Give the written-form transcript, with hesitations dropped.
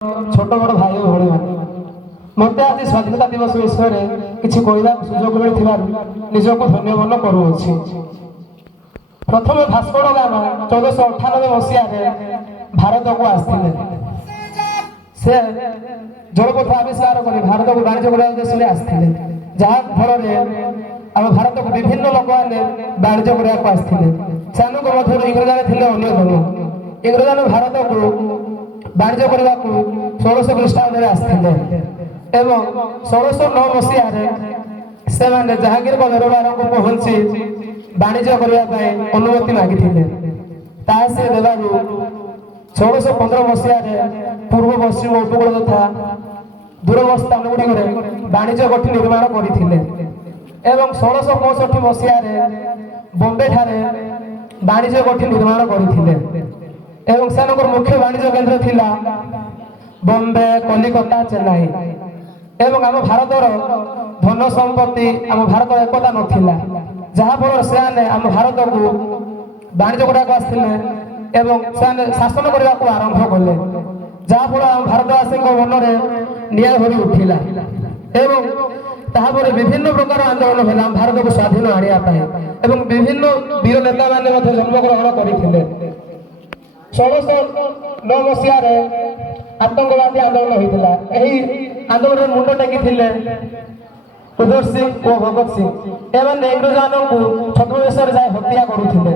छोट बड़ भाई भाई मैंने मत आज स्वाधीनता दिवस विषय में किसी कहना सुजोग मिलता निजक धन्य मन करुच्छी। प्रथम भास्कर गामा 1498 मसीह भारत को आसते से जलपथ आविष्कार कर भारत को वाणिज्य करने उद्देश्य आसते जहाँ फल आम भारत को विभिन्न लोक मैंने वाणिज्य करने आसते इंग्रज थे अन्य इंग्रज भारत को वाणिज्य करने को 1600 ख्रीष्टाब्द आसते एवं 1609 मसीह से जहांगीर को दरबार को पहुंची वाणिज्य करने अनुमति मागी से देवारू 1615 मसीह पूर्व पश्चिम उपकूल तथा दूरवर्ती स्थान गुड़िक वाणिज्य गोष्ठी निर्माण करते 1665 मसीह बॉम्बे ठारे वाणिज्य गोष्ठी निर्माण करते एवं सेनकर मुख्य वाणिज्य केंद्र थिला बॉम्बे कलिकता चेन्नई एवं आम भारतर धन संपत्ति आम भारत एकता नथिला जहाँ फल से आम भारत को वाणिज्य करने आसते एवं शासन करने को आरंभ कले जहाँ फल आम भारतवासी मन में निआ भरी उठिला एवं तापर विभिन्न प्रकार आंदोलन है भारत को स्वाधीन आने विभिन्न वीर नेता मैंने जन्मग्रहण करते 1609 मसीह आतंकवादी आंदोलन होता आंदोलन मुंड टेकी उधर सिंह और भगत सिंह एवं इंग्रज मान छद्मवेश जाए हत्या करुले।